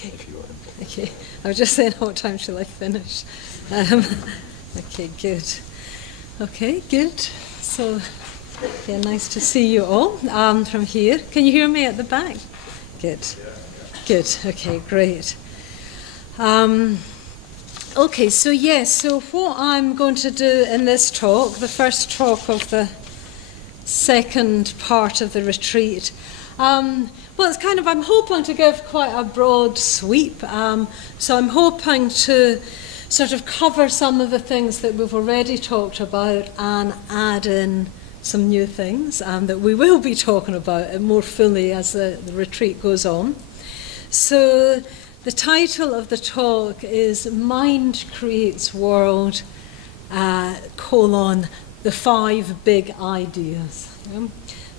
Okay. If you want. Okay. I was just saying, what time shall I finish? Okay, good. Okay, good. So, yeah, nice to see you all from here. Can you hear me at the back? Good. Good. Okay, great. Okay, so yes, so what I'm going to do in this talk, the first talk of the second part of the retreat, well, it's kind of, I'm hoping to give quite a broad sweep. So I'm hoping to sort of cover some of the things that we've already talked about and add in some new things that we will be talking about more fully as the retreat goes on. So the title of the talk is Mind Creates World, the 5 big ideas. Yeah?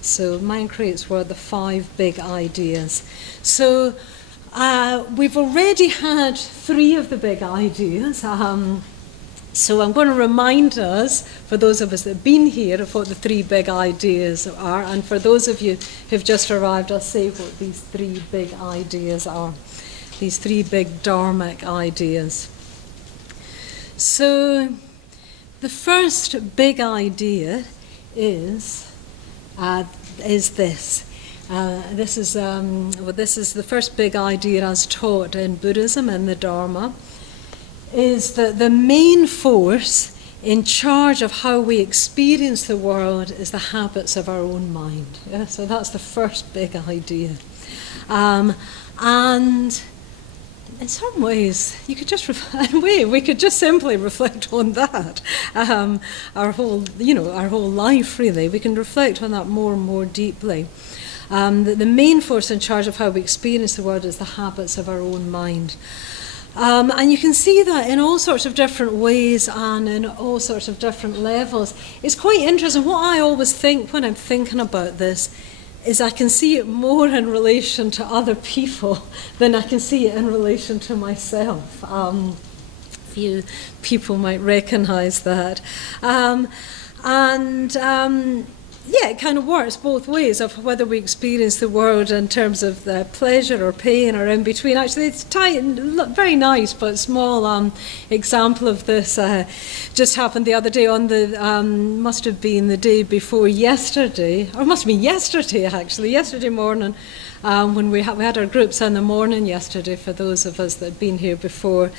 So Mind Creates World, the 5 big ideas. So we've already had 3 of the big ideas. So I'm going to remind us, for those of us that have been here, of what the 3 big ideas are. And for those of you who've just arrived, I'll say what these 3 big ideas are. These 3 big dharmic ideas. So the first big idea is this. This is the first big idea as taught in Buddhism and the Dharma, is that the main force in charge of how we experience the world is the habits of our own mind. Yeah? So that's the first big idea. And in some ways, you could just we could just simply reflect on that. Our whole life, really, we can reflect on that more and more deeply. The main force in charge of how we experience the world is the habits of our own mind. And you can see that in all sorts of different ways and in all sorts of different levels. It's quite interesting. What I always think when I'm thinking about this is I can see it more in relation to other people than I can see it in relation to myself. Few people might recognise that. Yeah, it kind of works both ways of whether we experience the world in terms of the pleasure or pain or in between. Actually, it's very nice but small example of this just happened the other day on the, must have been the day before yesterday, or must have been yesterday actually, yesterday morning. When we had our groups in the morning yesterday, for those of us that had been here before,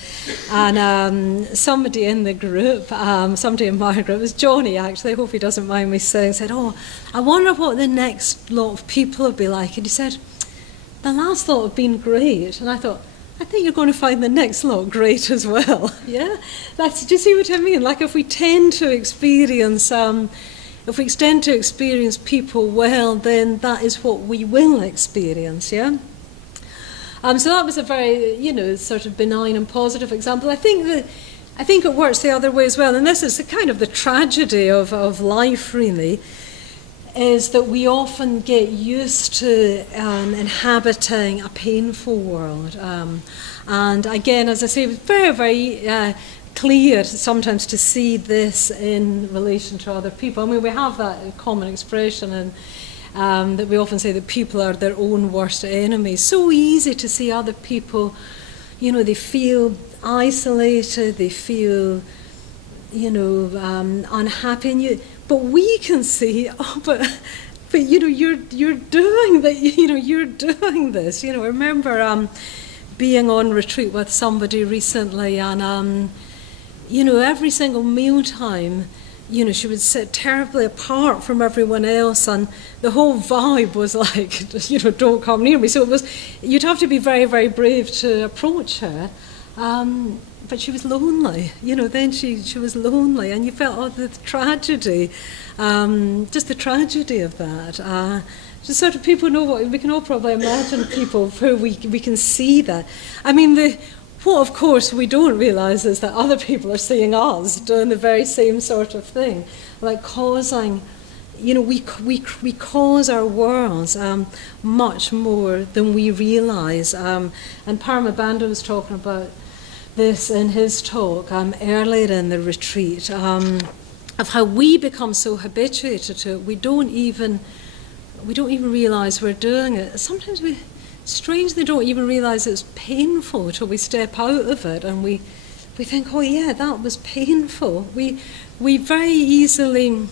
and somebody in the group, somebody in my group, it was Johnny actually, I hope he doesn't mind me saying, said, "Oh, I wonder what the next lot of people will be like." And he said, "The last lot have been great." And I thought, I think you're going to find the next lot great as well. Yeah, do you see what I mean? Like if we tend to experience people well, then that is what we will experience, yeah? So that was a very, sort of benign and positive example. I think it works the other way as well, and this is kind of the tragedy of life, really, is that we often get used to inhabiting a painful world. And again, as I say, it's very, very clear sometimes to see this in relation to other people. I mean, we have that common expression and that we often say that people are their own worst enemies. So easy to see other people, they feel isolated, they feel, unhappy, but we can see, but you're doing that, you're doing this. I remember being on retreat with somebody recently, and every single mealtime, she would sit terribly apart from everyone else, and the whole vibe was like, don't come near me. So you'd have to be very, very brave to approach her. But she was lonely, then she was lonely, and you felt, the tragedy, just the tragedy of that. Just sort of people know we can all probably imagine people who we can see that. I mean, what, of course, we don't realise is that other people are seeing us doing the very same sort of thing, like causing, we cause our worlds much more than we realise. And Paramabandha was talking about this in his talk earlier in the retreat, of how we become so habituated to it, we don't even realise we're doing it. Sometimes we strangely don't even realise it's painful until we step out of it and we think, oh yeah, that was painful. We very easily,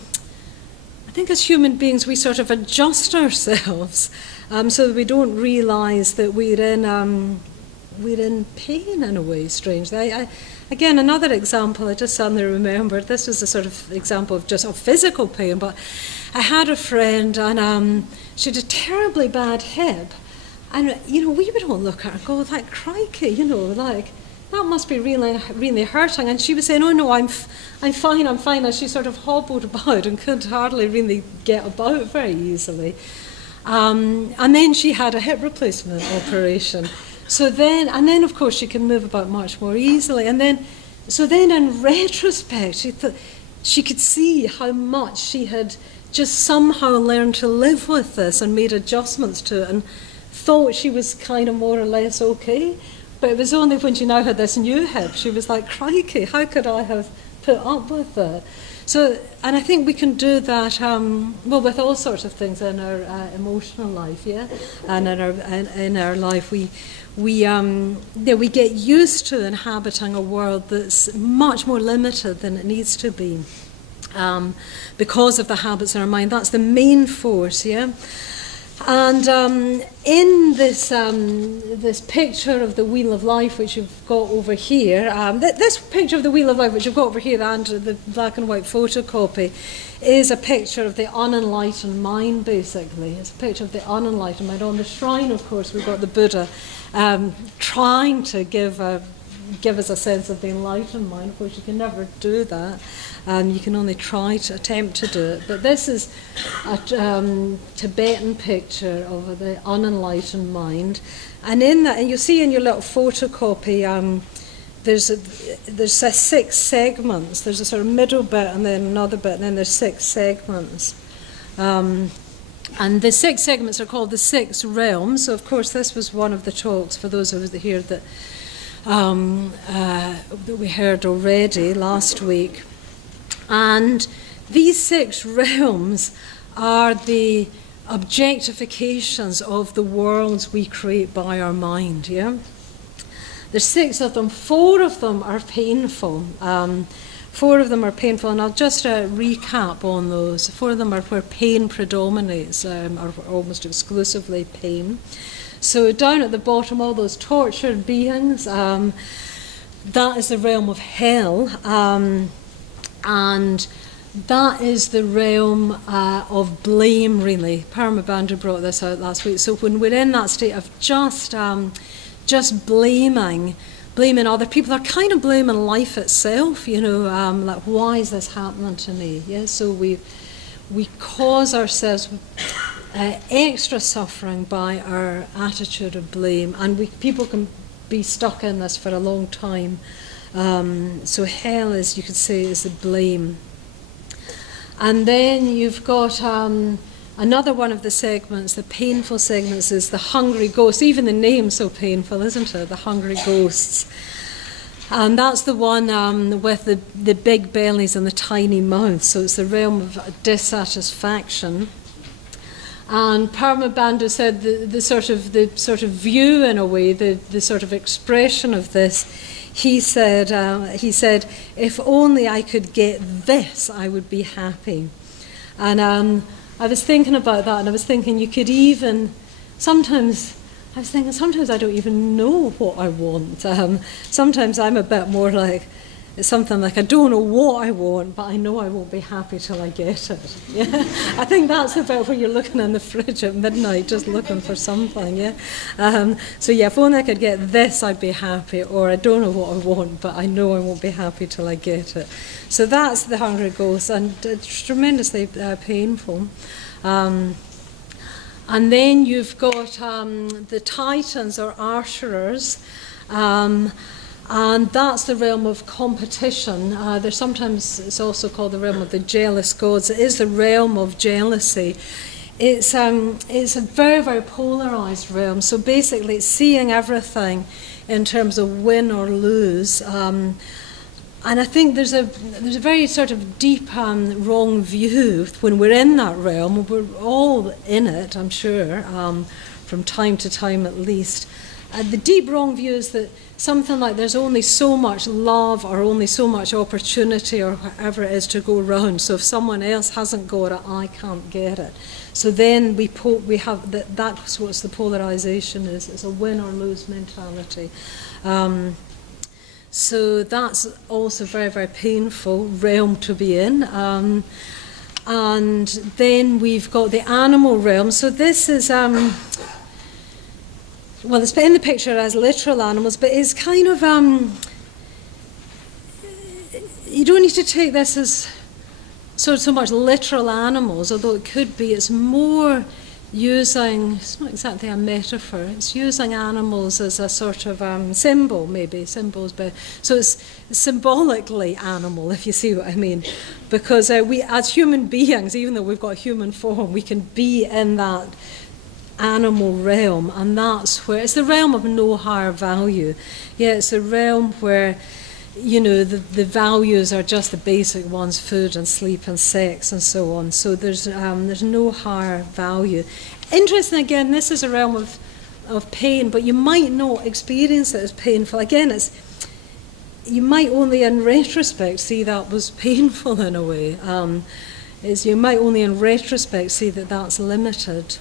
I think as human beings, we sort of adjust ourselves so that we don't realise that we're in pain in a way, strangely. Again, another example I just suddenly remembered, this was a sort of example of just physical pain, but I had a friend and she had a terribly bad hip. And, we would all look at her and go, like, crikey, like, that must be really, really hurting. And she was saying, oh, no, I'm fine. And she sort of hobbled about and could hardly really get about very easily. And then she had a hip replacement operation. And then, of course, she can move about much more easily. And then in retrospect, she could see how much she had just somehow learned to live with this and made adjustments to it and thought she was kind of more or less okay. But it was only when she now had this new hip, she was like, crikey, how could I have put up with it? So, and I think we can do that, with all sorts of things in our emotional life, yeah? And in our life, we get used to inhabiting a world that's much more limited than it needs to be because of the habits in our mind. That's the main force, yeah? And in this picture of the Wheel of Life, which you've got over here, this picture of the Wheel of Life, which you've got over here, and the black and white photocopy, is a picture of the unenlightened mind, basically. It's a picture of the unenlightened mind. On the shrine, of course, we've got the Buddha trying to give us a sense of the enlightened mind. Of course, you can never do that. You can only try to attempt to do it. But this is a Tibetan picture of the unenlightened mind. And in that, and you see in your little photocopy, there's 6 segments. There's a sort of middle bit and then another bit, and then there's 6 segments. And the 6 segments are called the 6 realms. So, of course, this was one of the talks for those of us here that we heard already last week. And these 6 realms are the objectifications of the worlds we create by our mind, yeah? There's 6 of them. 4 of them are painful. 4 of them are painful, and I'll just recap on those. 4 of them are where pain predominates, are almost exclusively pain. So down at the bottom, all those tortured beings, that is the realm of hell. And that is the realm of blame, really. Paramabandhu brought this out last week. So when we're in that state of just blaming other people, they're kind of blaming life itself, like, why is this happening to me? Yeah, so we cause ourselves extra suffering by our attitude of blame, and people can be stuck in this for a long time. So hell, is, you could say, is the blame. And then you've got another one of the segments, the painful segments, is the hungry ghosts. Even the name's so painful, isn't it? The hungry ghosts. And that's the one with the big bellies and the tiny mouths. So it's the realm of dissatisfaction. And Paramabandhu said the sort of view, in a way, the sort of expression of this. He said, if only I could get this, I would be happy. And I was thinking about that, and I was thinking you could even, sometimes I don't even know what I want. Sometimes I'm a bit more like, it's something like, I don't know what I want, but I know I won't be happy till I get it. Yeah? I think that's about when you're looking in the fridge at midnight, just looking for something. Yeah. So yeah, if only I could get this, I'd be happy. Or I don't know what I want, but I know I won't be happy till I get it. So that's the hungry ghost, and it's tremendously painful. And then you've got the titans or archerers. And that's the realm of competition. There's sometimes it's also called the realm of the jealous gods. It is the realm of jealousy. It's a very, very polarized realm. So basically, it's seeing everything in terms of win or lose. And I think there's a very sort of deep wrong view when we're in that realm. We're all in it, I'm sure, from time to time at least. The deep wrong view is that something like there's only so much love or only so much opportunity or whatever it is to go round. So if someone else hasn't got it, I can't get it. So then we have that's what the polarization is. It's a win or lose mentality. So that's also very, very painful realm to be in. And then we've got the animal realm. So this is... well, it's in the picture as literal animals, but it's kind of, you don't need to take this as so much literal animals, although it could be. It's more using, it's not exactly a metaphor, it's using animals as a sort of symbol, maybe, symbols, but so it's symbolically animal, if you see what I mean, because we, as human beings, even though we've got human form, we can be in that animal realm, and that's where it's the realm of no higher value. Yeah, it's a realm where, you know, the values are just the basic ones: food and sleep and sex and so on. So there's no higher value. Interesting, again, this is a realm of pain, but you might not experience it as painful. Again, you might only in retrospect see that was painful in a way. You might only in retrospect see that that's limited.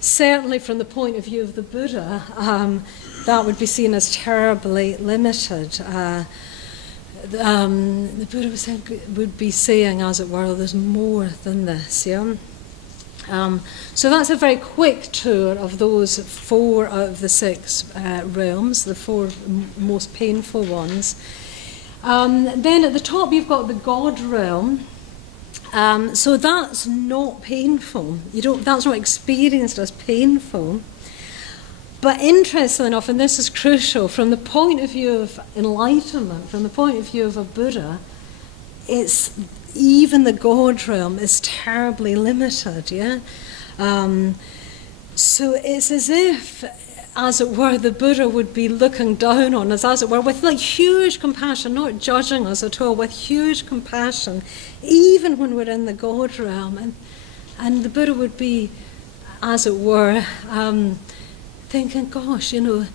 Certainly from the point of view of the Buddha, that would be seen as terribly limited. The Buddha would be saying, as it were, there's more than this. Yeah. So that's a very quick tour of those 4 out of the 6 realms, the 4 most painful ones. Then at the top you've got the God realm. So that's not painful. That's not experienced as painful. But interestingly enough, and this is crucial, from the point of view of enlightenment, from the point of view of a Buddha, it's even the God realm is terribly limited. Yeah. So it's as if, as it were, the Buddha would be looking down on us, as it were, with like huge compassion, not judging us at all, with huge compassion, even when we're in the God realm. And the Buddha would be, as it were, thinking, gosh, you know,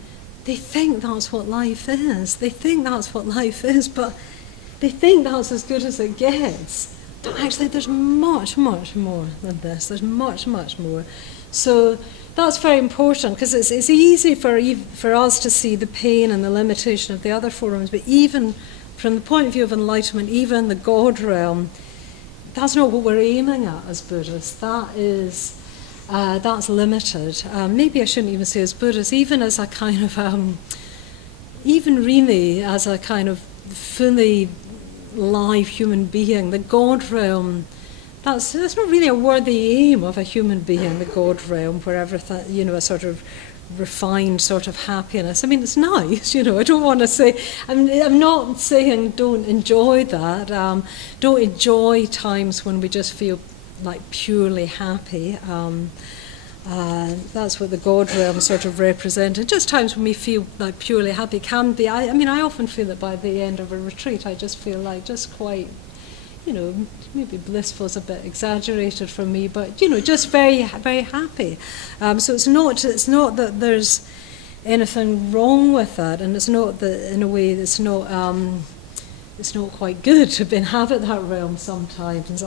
they think that's what life is. They think that's what life is, but they think that's as good as it gets. But actually, there's much, much more than this. There's much, much more. So that's very important, because it's easy for us to see the pain and the limitation of the other 4 realms, but even from the point of view of enlightenment, even the God realm, that's not what we're aiming at as Buddhists. That's limited. Maybe I shouldn't even say as Buddhists, even as a kind of, even really as a kind of fully live human being, the God realm, that's not really a worthy aim of a human being, the God realm, where everything, you know, a sort of refined sort of happiness. I mean, it's nice, you know, I don't want to say, I'm not saying don't enjoy that, don't enjoy times when we just feel like purely happy. That's what the God realm sort of represented. Just times when we feel like purely happy can be. I mean, I often feel that by the end of a retreat, I just feel like just quite, you know, maybe blissful is a bit exaggerated for me, but you know, just very, very happy. So it's not that there's anything wrong with that, and it's not that in a way it's not quite good to inhabit that realm sometimes.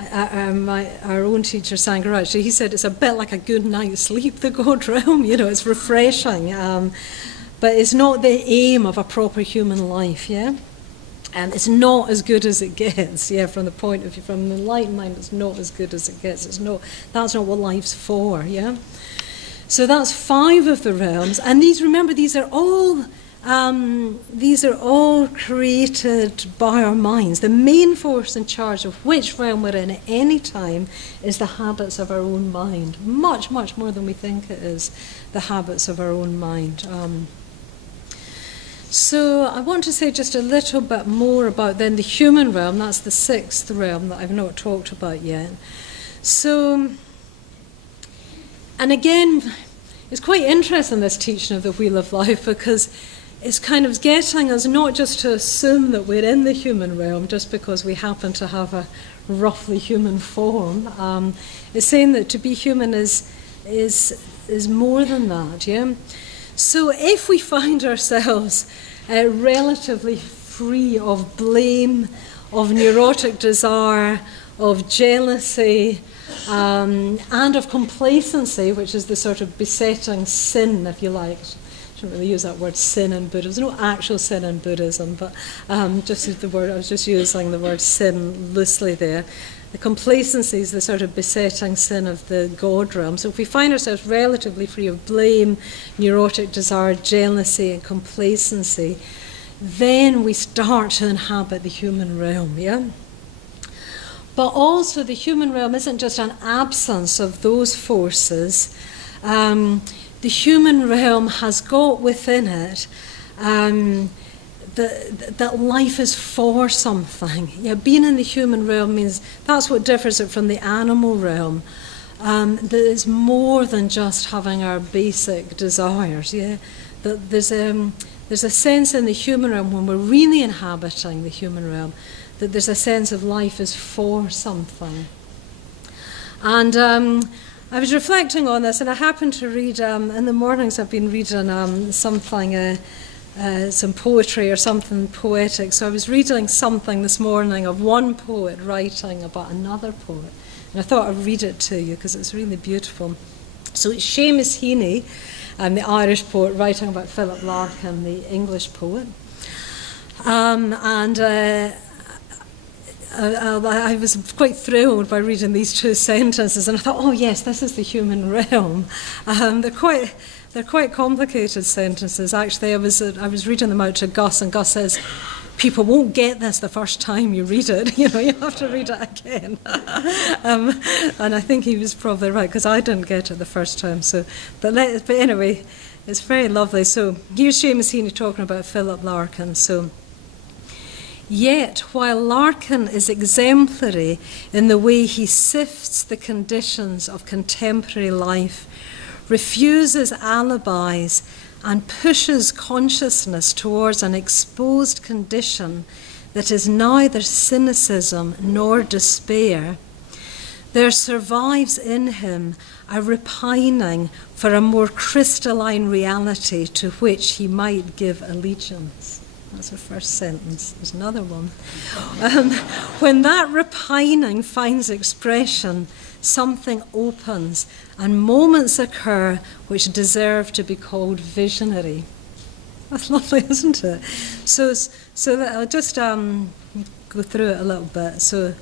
Our own teacher, Sangharaj, he said it's a bit like a good night's sleep, the God realm, you know, it's refreshing, but it's not the aim of a proper human life, yeah? And it's not as good as it gets, yeah, from the point of view, from the enlightened mind, it's not as good as it gets, that's not what life's for, yeah? So that's 5 of the realms, and remember, these are all created by our minds. The main force in charge of which realm we're in at any time is the habits of our own mind. Much, much more than we think it is, the habits of our own mind. So I want to say just a little bit more about then the human realm. That's the 6th realm that I've not talked about yet. So, and again, it's quite interesting, this teaching of the Wheel of Life, because it's kind of getting us not just to assume that we're in the human realm just because we happen to have a roughly human form. It's saying that to be human is more than that. Yeah. So if we find ourselves relatively free of blame, of neurotic desire, of jealousy, and of complacency, which is the sort of besetting sin, if you like. I shouldn't really use that word sin in Buddhism. There's no actual sin in Buddhism, but just the word, I was just using the word sin loosely there. The complacency is the sort of besetting sin of the God realm. So if we find ourselves relatively free of blame, neurotic desire, jealousy, and complacency, then we start to inhabit the human realm, yeah? But also the human realm isn't just an absence of those forces. The human realm has got within it that life is for something. Yeah, being in the human realm means that's what differs it from the animal realm. That it's more than just having our basic desires. Yeah, that there's a sense in the human realm when we're really inhabiting the human realm that there's a sense of life is for something. And I was reflecting on this, and I happened to read, in the mornings I've been reading something, some poetry or something poetic. So I was reading something this morning of one poet writing about another poet. And I thought I'd read it to you because it's really beautiful. So it's Seamus Heaney, the Irish poet, writing about Philip Larkin, the English poet. I was quite thrilled by reading these two sentences, and I thought, oh yes, this is the human realm. They're quite complicated sentences. Actually, I was reading them out to Gus, and Gus says, people won't get this the first time you read it. You know, you have to read it again. And I think he was probably right, because I didn't get it the first time. So, but anyway, it's very lovely. So here's Seamus Heaney talking about Philip Larkin. So. Yet, while Larkin is exemplary in the way he sifts the conditions of contemporary life, refuses alibis, and pushes consciousness towards an exposed condition that is neither cynicism nor despair, there survives in him a repining for a more crystalline reality to which he might give allegiance. That's the first sentence. There's another one. When that repining finds expression, something opens and moments occur which deserve to be called visionary. That's lovely, isn't it? So that I'll just go through it a little bit. So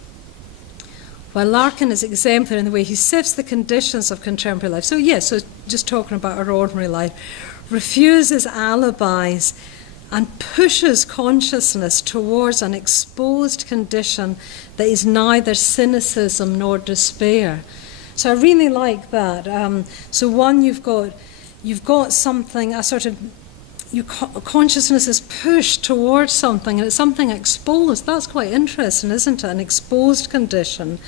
while Larkin is exemplary in the way he sifts the conditions of contemporary life. So yes, so just talking about our ordinary life, refuses alibis, and pushes consciousness towards an exposed condition that is neither cynicism nor despair. So I really like that. So one, you've got something, a sort of, your consciousness is pushed towards something, and it's something exposed. That's quite interesting, isn't it? An exposed condition.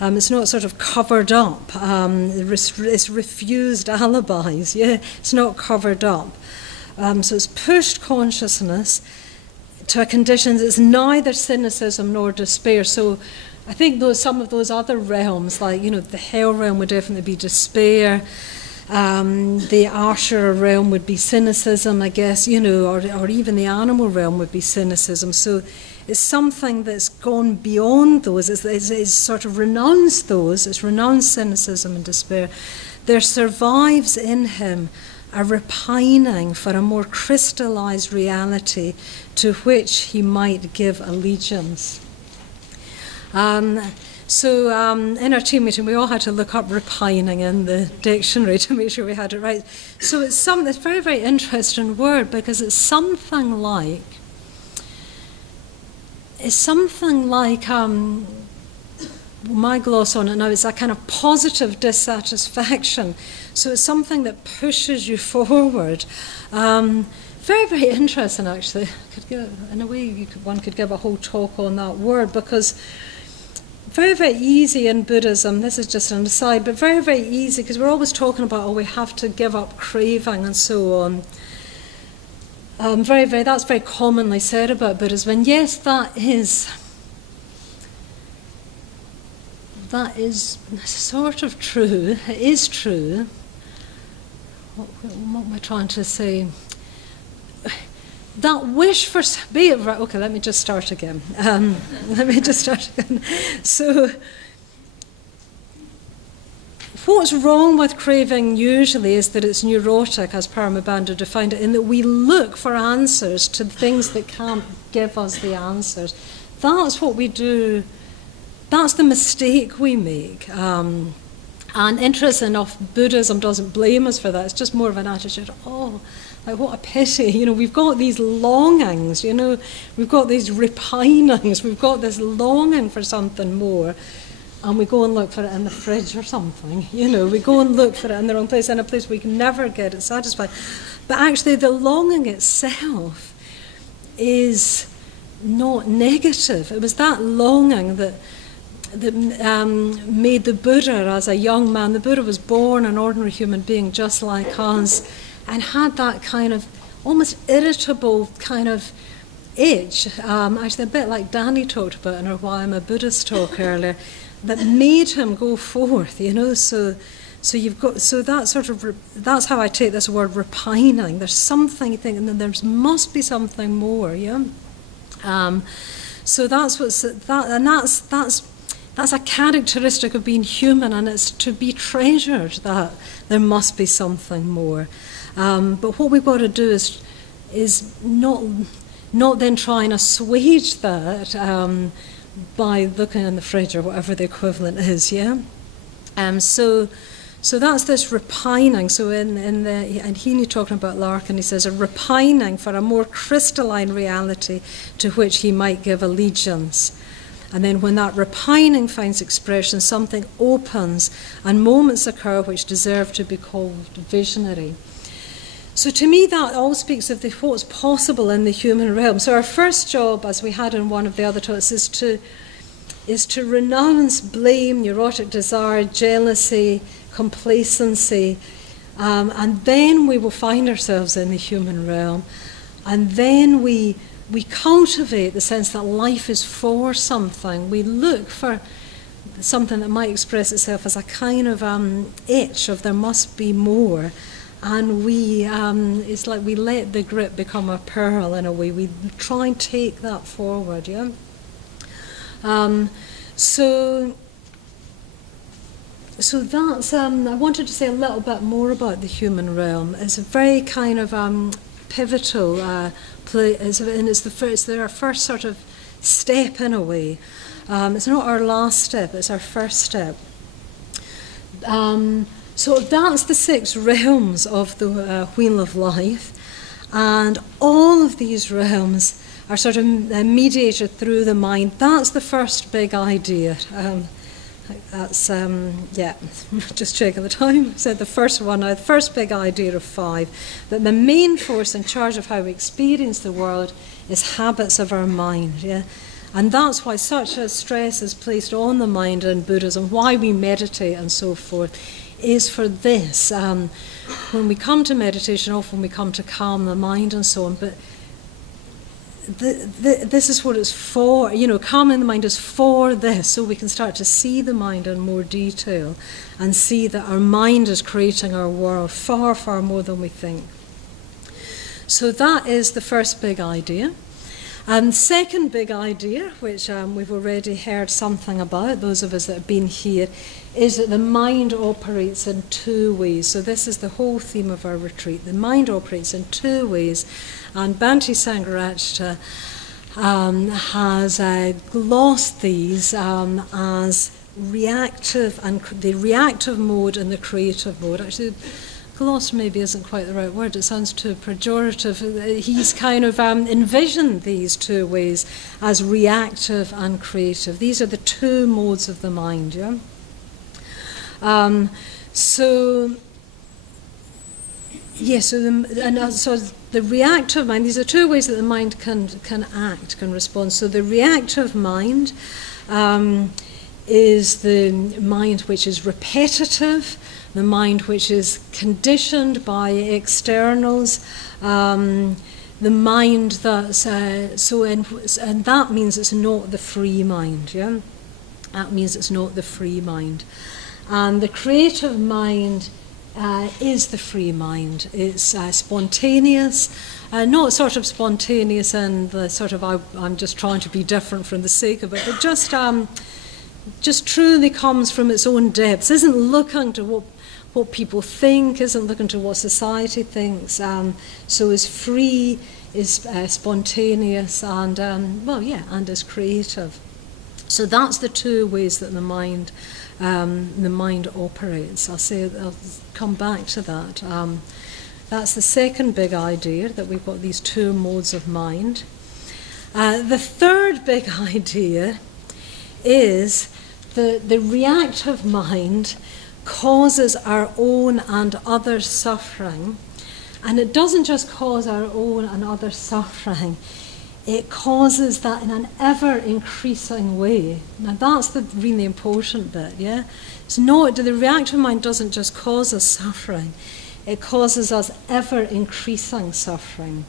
It's not sort of covered up. It's refused alibis. Yeah, it's not covered up. So it's pushed consciousness to a condition that's neither cynicism nor despair. So I think some of those other realms, like, you know, the hell realm would definitely be despair. The Ashura realm would be cynicism, I guess, you know, or even the animal realm would be cynicism. So it's something that's gone beyond those. It's sort of renounced those. It's renounced cynicism and despair. There survives in him a repining for a more crystallized reality to which he might give allegiance. So in our team meeting, we all had to look up repining in the dictionary to make sure we had it right. So it's a very, very interesting word, because it's something like my gloss on it now is a kind of positive dissatisfaction. So it's something that pushes you forward. Very, very interesting, actually. In a way, one could give a whole talk on that word, because very, very easy in Buddhism, this is just an aside, but very, very easy, because we're always talking about, we have to give up craving and so on. that's very commonly said about Buddhism. And yes, that is sort of true. It is true. What am I trying to say? That wish for... Okay, let me just start again. So, what's wrong with craving usually is that it's neurotic, as Paramabandhu defined it, in that we look for answers to things that can't give us the answers. That's what we do. That's the mistake we make. And interesting enough, Buddhism doesn't blame us for that. It's just more of an attitude, like what a pity. We've got these longings, we've got these repinings, we've got this longing for something more. And we go and look for it in the fridge or something, we go and look for it in the wrong place, in a place we can never get it satisfied. But actually the longing itself is not negative. It was that longing that made the Buddha as a young man. The Buddha was born an ordinary human being just like us, and had that kind of almost irritable kind of itch, actually a bit like Danny talked about in her Why I'm a Buddhist talk earlier, that made him go forth, so that's how I take this word repining. There's something thinking that there must be something more, so that's a characteristic of being human, and it's to be treasured that there must be something more. But what we've got to do is not then try and assuage that by looking in the fridge or whatever the equivalent is, So that's this repining. So and Heaney talking about Larkin, he says a repining for a more crystalline reality to which he might give allegiance. And then when that repining finds expression, something opens and moments occur which deserve to be called visionary. So to me that all speaks of what's possible in the human realm. So our first job, as we had in one of the other talks, is to renounce blame, neurotic desire, jealousy, complacency, and then we will find ourselves in the human realm. And then we cultivate the sense that life is for something. We look for something that might express itself as a kind of itch of there must be more. And it's like we let the grip become a pearl in a way. We try and take that forward, So that's, I wanted to say a little bit more about the human realm. It's a very kind of pivotal place, and it's our first sort of step in a way. It's not our last step, it's our first step. So that's the 6 realms of the Wheel of Life, and all of these realms are sort of mediated through the mind. That's the first big idea. That's, just checking the time. Said the first one, the first big idea of 5, that the main force in charge of how we experience the world is habits of our mind, And that's why such a stress is placed on the mind in Buddhism, why we meditate and so forth, is for this. When we come to meditation, often we come to calm the mind and so on, but this is what it's for. Calming the mind is for this, so we can start to see the mind in more detail and see that our mind is creating our world far, far more than we think. So that is the first big idea. And second big idea, which we've already heard something about, those of us that have been here, is that the mind operates in 2 ways. So this is the whole theme of our retreat. The mind operates in 2 ways. And Bhante Sangharakshita has glossed these as reactive, and the reactive mode and the creative mode. Actually, gloss maybe isn't quite the right word. It sounds too pejorative. He's kind of envisioned these 2 ways as reactive and creative. These are the 2 modes of the mind, So the reactive mind, these are 2 ways that the mind can act, can respond. So the reactive mind is the mind which is repetitive, the mind which is conditioned by externals, the mind that's and that means it's not the free mind. Yeah, that means it's not the free mind, and the creative mind is the free mind. It's spontaneous, not sort of spontaneous and the sort of I'm just trying to be different for the sake of it, but just truly comes from its own depths. Isn't looking to what people think, isn't looking to what society thinks. So is free, is spontaneous, and and is creative. So that's the two ways that the mind operates. I'll come back to that. That's the second big idea, that we've got these two modes of mind. The third big idea is that the reactive mind causes our own and others' suffering. And it doesn't just cause our own and others' suffering, it causes that in an ever-increasing way. Now that's the really important bit, yeah? It's not, the reactive mind doesn't just cause us suffering, it causes us ever-increasing suffering.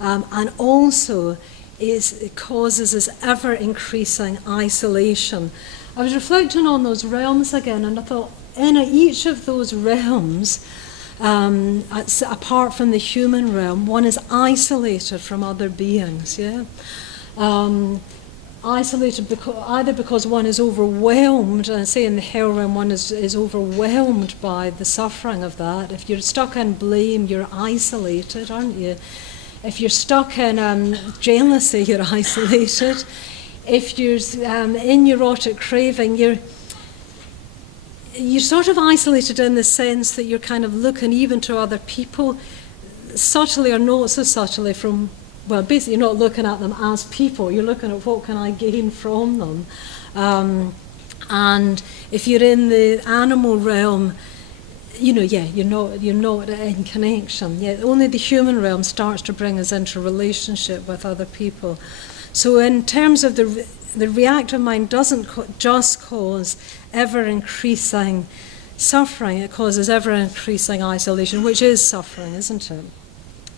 And also, it causes us ever-increasing isolation. I was reflecting on those realms again, and I thought, in each of those realms, apart from the human realm, one is isolated from other beings, yeah? Isolated either because one is overwhelmed, say in the hell realm one is overwhelmed by the suffering of that. If you're stuck in blame, you're isolated, aren't you? If you're stuck in jealousy, you're isolated. If you're in neurotic craving, you're sort of isolated in the sense that you're kind of looking even to other people, subtly or not so subtly, from, well, basically you're not looking at them as people, you're looking at what can I gain from them. And if you're in the animal realm, you're not in connection. Yeah, only the human realm starts to bring us into relationship with other people. So in terms of the reactive mind doesn't just cause ever-increasing suffering, it causes ever-increasing isolation, which is suffering, isn't it?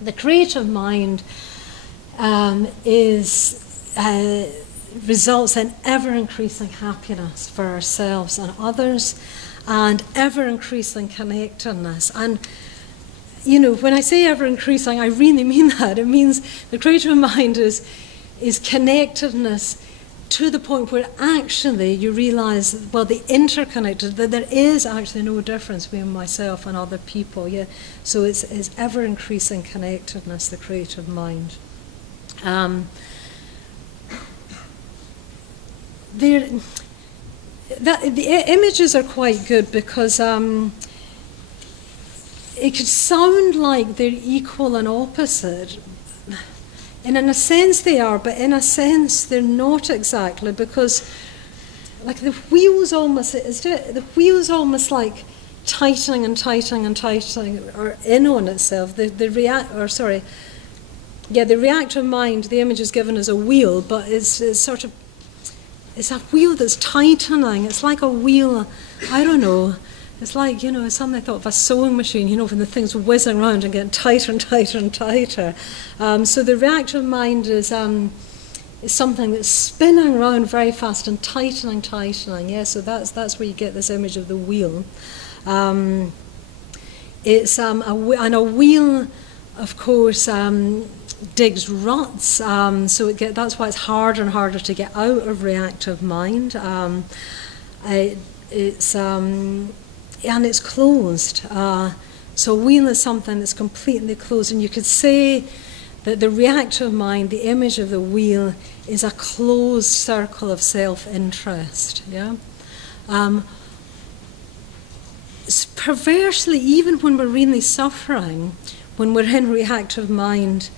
The creative mind results in ever-increasing happiness for ourselves and others, and ever-increasing connectedness. And when I say ever-increasing, I really mean that. It means the creative mind is connectedness to the point where actually you realize, well, the interconnected, that there is actually no difference between myself and other people. Yeah, so it's ever-increasing connectedness, the creative mind. The images are quite good because it could sound like they're equal and opposite. And in a sense they are, but in a sense they're not exactly, because like the wheels almost like tightening and tightening and tightening, or in on itself. The reactive mind, the image is given as a wheel, but it's a wheel that's tightening. It's like a wheel, I don't know. It's like, something I thought of a sewing machine, when the thing's whizzing around and getting tighter and tighter and tighter. So the reactive mind is something that's spinning around very fast and tightening. Yeah, so that's where you get this image of the wheel. It's a wheel, of course, digs ruts. So that's why it's harder and harder to get out of reactive mind. And it's closed. So a wheel is something that's completely closed. And you could say that the reactive mind, the image of the wheel, is a closed circle of self-interest. Yeah. Perversely, even when we're really suffering, when we're in reactive mind,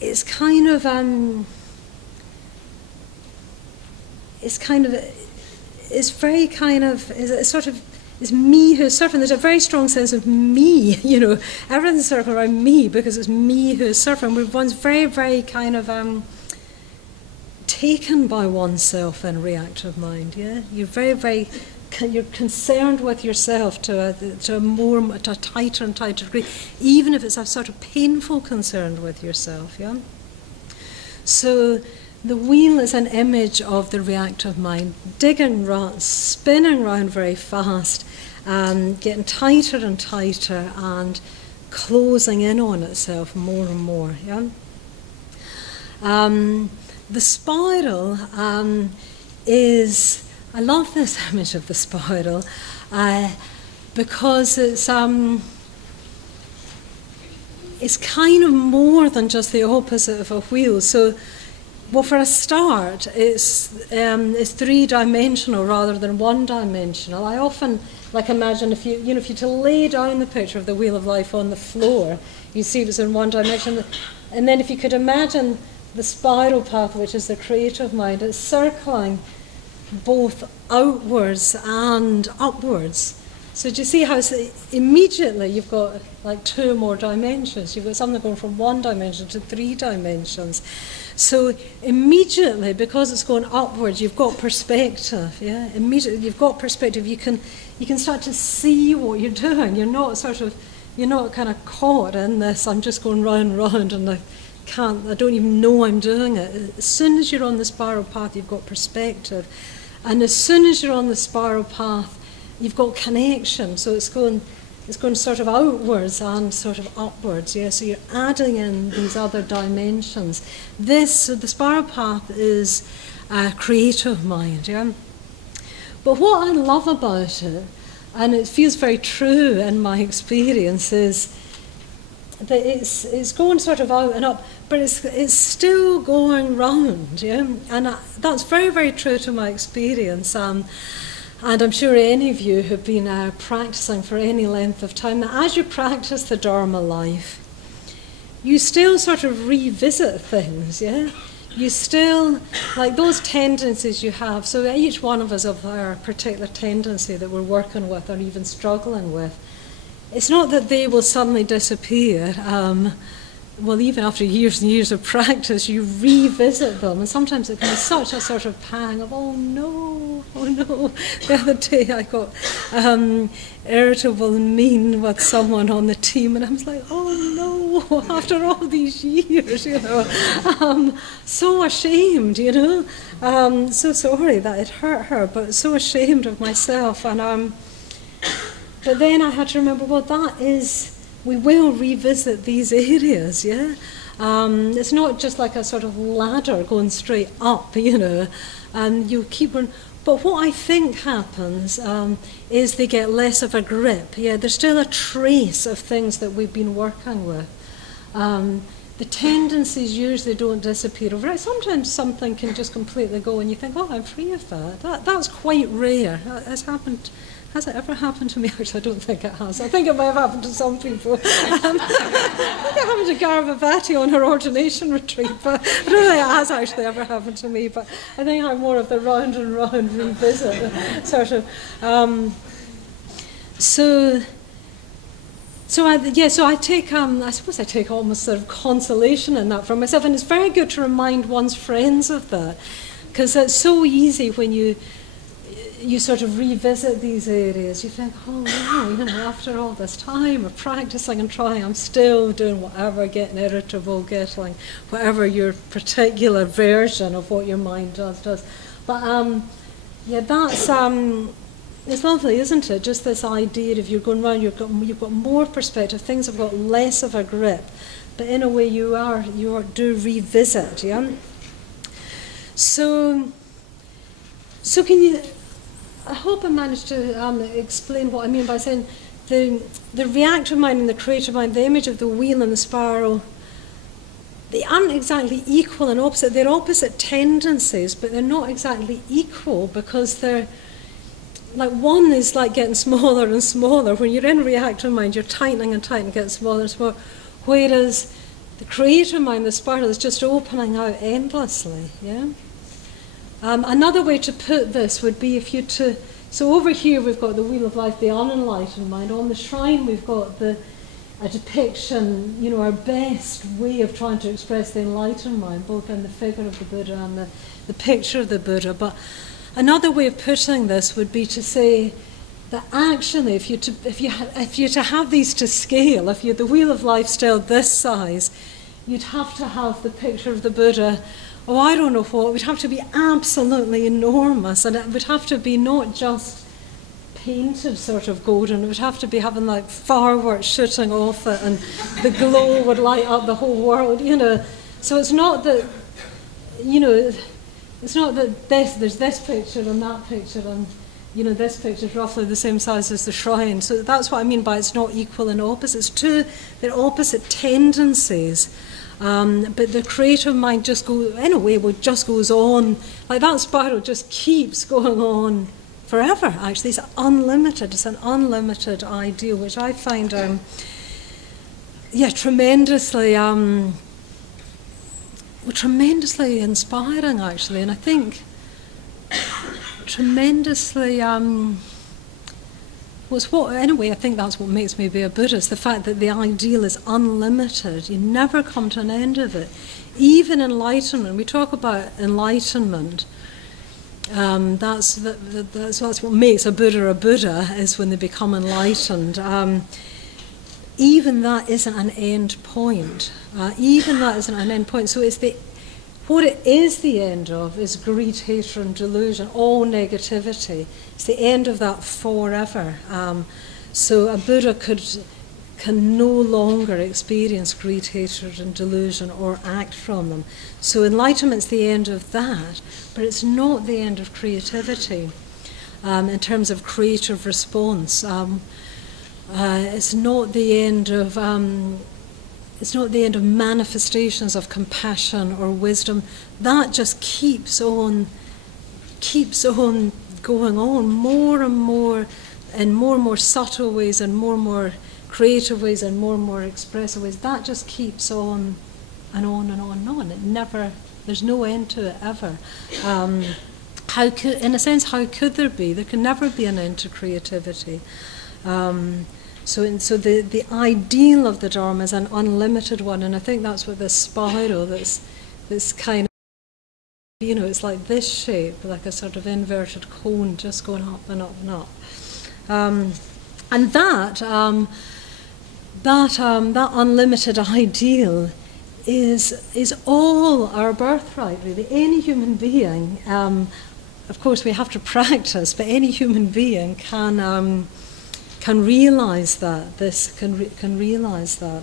it's me who's suffering. There's a very strong sense of me, everything's circled around me because it's me who's suffering. One's very, very kind of taken by oneself in reactive mind, yeah? You're very, very you're concerned with yourself to a tighter and tighter degree, even if it's a sort of painful concern with yourself. Yeah. So the wheel is an image of the reactive mind, digging ruts, spinning round very fast, getting tighter and tighter, and closing in on itself more and more. Yeah. The spiral is, I love this image of the spiral because it's kind of more than just the opposite of a wheel. So, well, for a start, it's three-dimensional rather than one-dimensional. I often imagine if you to lay down the picture of the wheel of life on the floor, you see it's in one dimension, and then if you could imagine the spiral path, which is the creative mind, it's circling both outwards and upwards. So do you see how immediately you've got like two more dimensions? You've got something going from one dimension to three dimensions. So immediately, because it's going upwards, you've got perspective. Yeah, immediately you've got perspective. You can start to see what you're doing. You're not kind of caught in this. I'm just going round and round, and I don't even know I'm doing it. As soon as you're on the spiral path, you've got perspective, and as soon as you're on the spiral path, you've got connection. So it's going sort of outwards and sort of upwards. Yeah, so you're adding in these other dimensions. So the spiral path is a creative mind. Yeah, but what I love about it, and it feels very true in my experience, is that it's going sort of out and up, but it's still going round, yeah, and that's very, very true to my experience. And I'm sure any of you who've been practicing for any length of time, that as you practice the Dharma life, you still sort of revisit things, yeah. You still, like those tendencies you have, so each one of us have our particular tendency that we're working with or even struggling with. It's not that they will suddenly disappear. Well, even after years and years of practice, you revisit them, and sometimes it can be such a sort of pang of, oh no. The other day I got irritable and mean with someone on the team, and I was like, oh no, after all these years, so ashamed, so sorry that it hurt her, but so ashamed of myself. And but then I had to remember, well, we will revisit these areas, yeah? It's not just like a sort of ladder going straight up, and you keep on. But what I think happens is they get less of a grip, yeah? There's still a trace of things that we've been working with. The tendencies usually don't disappear overnight. Sometimes something can just completely go and you think, oh, I'm free of that. That's quite rare. Has it ever happened to me? Actually, I don't think it has. I think it might have happened to some people. I think it happened to Garbhavati on her ordination retreat, but I don't think it has actually ever happened to me. But I think I'm more of the round and round revisit sort of. So I take, I suppose I take almost sort of consolation in that for myself, and it's very good to remind one's friends of that, because it's so easy when you sort of revisit these areas. You think, oh no, after all this time of practicing and trying, I'm still doing whatever, getting irritable, getting whatever your particular version of what your mind does. But that's it's lovely, isn't it? Just this idea of you're going round, you've got more perspective, things have got less of a grip, but in a way you do revisit, yeah. So can you? I hope I managed to explain what I mean by saying the reactive mind and the creative mind, the image of the wheel and the spiral, they aren't exactly equal and opposite. They're opposite tendencies, but they're not exactly equal, because they're like, one is like getting smaller and smaller. When you're in reactive mind, you're tightening and tightening, getting smaller and smaller, whereas the creative mind, the spiral, is just opening out endlessly, yeah? Another way to put this would be so over here we've got the wheel of life, the unenlightened mind. On the shrine we've got a depiction, our best way of trying to express the enlightened mind, both in the figure of the Buddha and the picture of the Buddha. But another way of putting this would be to say that actually, if you're to have these to scale, if the wheel of life still this size, you'd have to have the picture of the Buddha, oh, I don't know what, it would have to be absolutely enormous, and it would have to be not just painted sort of golden, it would have to be having like fireworks shooting off it, and the glow would light up the whole world, you know. So it's not that, you know, it's not that there's this picture and that picture, and you know, this picture is roughly the same size as the shrine. So that's what I mean by it's not equal and opposite. It's two, they're opposite tendencies. But the creative mind just goes, in a way, just goes on. Like that spiral just keeps going on forever, actually. It's unlimited. It's an unlimited ideal, which I find, tremendously, tremendously inspiring, actually. And I think tremendously, I think that's what makes me be a Buddhist, the fact that the ideal is unlimited. You never come to an end of it. Even enlightenment, we talk about enlightenment, that's what makes a Buddha, is when they become enlightened. Even that isn't an end point. So it's what it is the end of is greed, hatred, and delusion, all negativity. It's the end of that forever. So a Buddha can no longer experience greed, hatred, and delusion or act from them. So enlightenment's the end of that, but it's not the end of creativity in terms of creative response. It's not the end of manifestations of compassion or wisdom. That just keeps on going on more and more in more and more subtle ways and more creative ways and more expressive ways. That just keeps on and on and on and on. It never, there's no end to it ever. How could there be? There can never be an end to creativity. So the ideal of the Dharma is an unlimited one, and I think that's what this spiral, this kind of, you know, it's like this shape, like a sort of inverted cone, just going up and up and up. And that unlimited ideal is all our birthright, really. Any human being, of course, we have to practice, but any human being can realize that. Can realize that.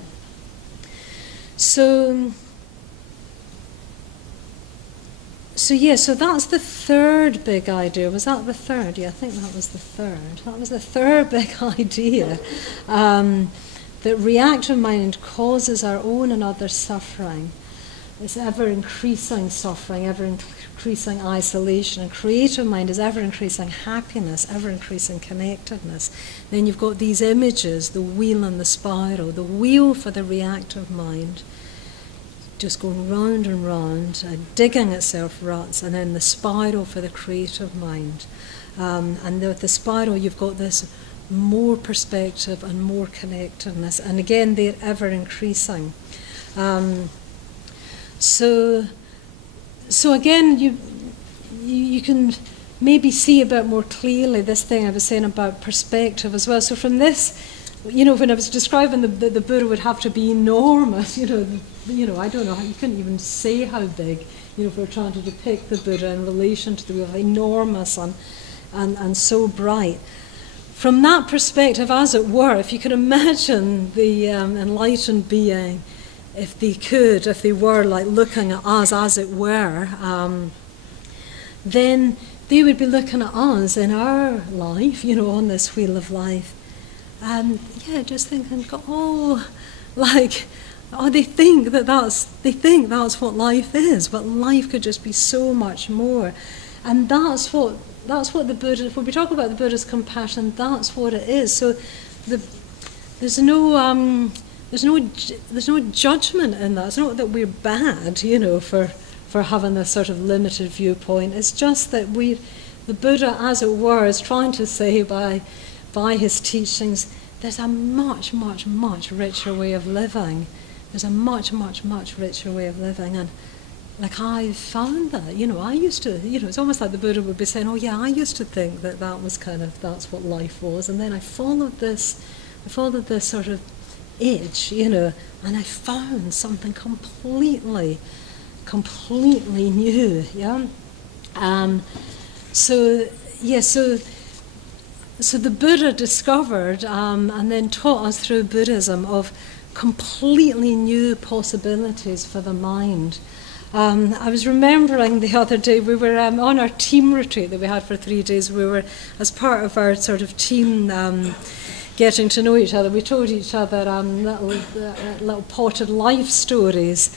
So that's the third big idea. Was that the third? Yeah, I think that was the third. That was the third big idea. That reactive mind causes our own and others' suffering. It's ever-increasing suffering, ever-increasing isolation, and creative mind is ever-increasing happiness, ever-increasing connectedness. Then you've got these images, the wheel and the spiral. The wheel for the reactive mind, just going round and round, digging itself ruts, and then the spiral for the creative mind. And with the spiral, you've got this more perspective and more connectedness, and again, they're ever-increasing. So again, you can maybe see a bit more clearly this thing I was saying about perspective as well. So from this, you know, when I was describing the Buddha would have to be enormous, you know, I don't know, you couldn't even say how big, you know, if we're trying to depict the Buddha in relation to the wheel, enormous and so bright. From that perspective, as it were, if you could imagine the enlightened being, if they were like looking at us as it were, then they would be looking at us in our life, you know, on this wheel of life, and just thinking, they think that's what life is, but life could just be so much more, and that's what the Buddha. When we talk about the Buddha's compassion, that's what it is. So there's no judgment in that. It's not that we're bad, you know, for having this sort of limited viewpoint. It's just that the Buddha, as it were, is trying to say by his teachings, there's a much, much, much richer way of living. There's a much, much, much richer way of living, and like I found that, I used to, it's almost like the Buddha would be saying, oh yeah, I used to think that that's what life was, and then I followed this sort of edge, and I found something completely new, yeah. So the Buddha discovered and then taught us through Buddhism of completely new possibilities for the mind. I was remembering the other day, we were on our team retreat that we had for 3 days. We were, as part of our sort of team getting to know each other, we told each other little potted life stories.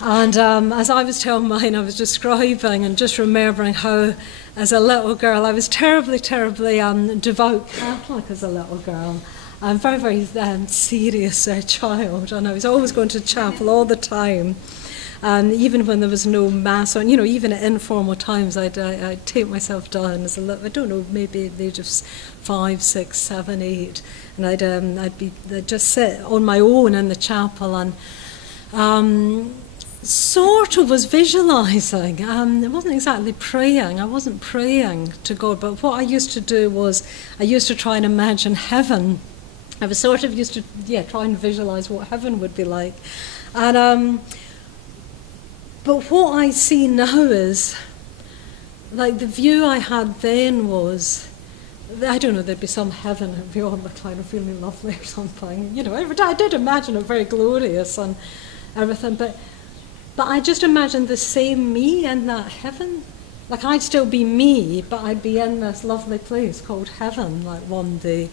And as I was telling mine, I was describing and just remembering how, as a little girl, I was terribly devout Catholic as a little girl. I'm very, very serious child, and I was always going to chapel all the time. Even when there was no mass on, even at informal times, I'd take myself down as a little, I don't know, maybe at the age of 5, 6, 7, 8, and I'd just sit on my own in the chapel and sort of was visualising. It wasn't exactly praying. I wasn't praying to God, but what I used to do was I used to try and imagine heaven. I was sort of used to, try and visualise what heaven would be like. And but what I see now is, like, the view I had then was, I don't know, there'd be some heaven beyond the kind of really lovely or something. I did imagine it very glorious and everything, but I just imagined the same me in that heaven. Like, I'd still be me, but I'd be in this lovely place called heaven, like, one day,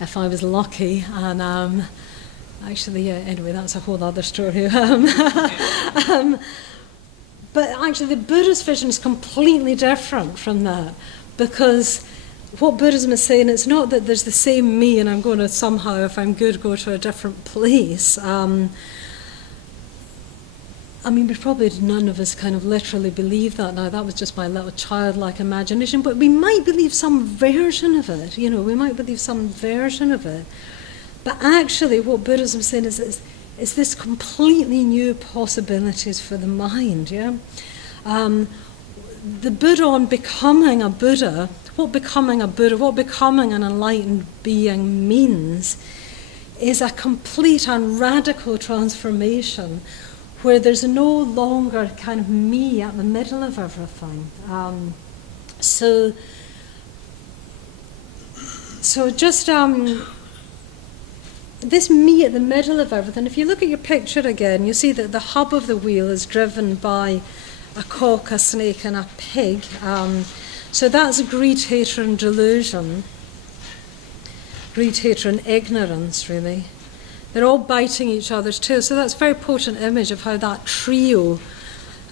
if I was lucky. And actually, anyway, that's a whole other story. But actually, the Buddhist vision is completely different from that, because what Buddhism is saying, it's not that there's the same me and I'm going to somehow, if I'm good, go to a different place. Probably none of us kind of literally believe that now. That was just my little childlike imagination. But we might believe some version of it. We might believe some version of it. But actually, what Buddhism is saying is this completely new possibilities for the mind. Yeah, the Buddha on becoming a Buddha. What becoming a Buddha, what becoming an enlightened being means, is a complete and radical transformation, where there's no longer kind of me at the middle of everything. So just this me at the middle of everything, if you look at your picture again, you see that the hub of the wheel is driven by a cock, a snake, and a pig. So that's greed, hatred, and delusion. Greed, hatred, and ignorance, really. They're all biting each other's tails. So that's a very potent image of how that trio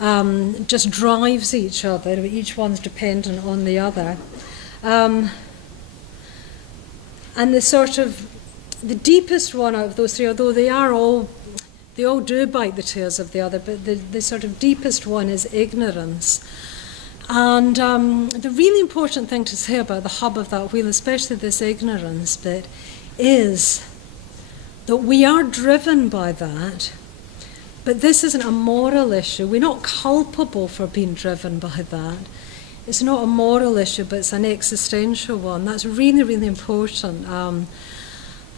just drives each other. Each one's dependent on the other. And the deepest one out of those three, although they all do bite the tails of the other, but the sort of deepest one is ignorance. And the really important thing to say about the hub of that wheel, especially this ignorance bit, is that we are driven by that, but this isn't a moral issue. We're not culpable for being driven by that. It's not a moral issue, but it's an existential one. That's really, really important.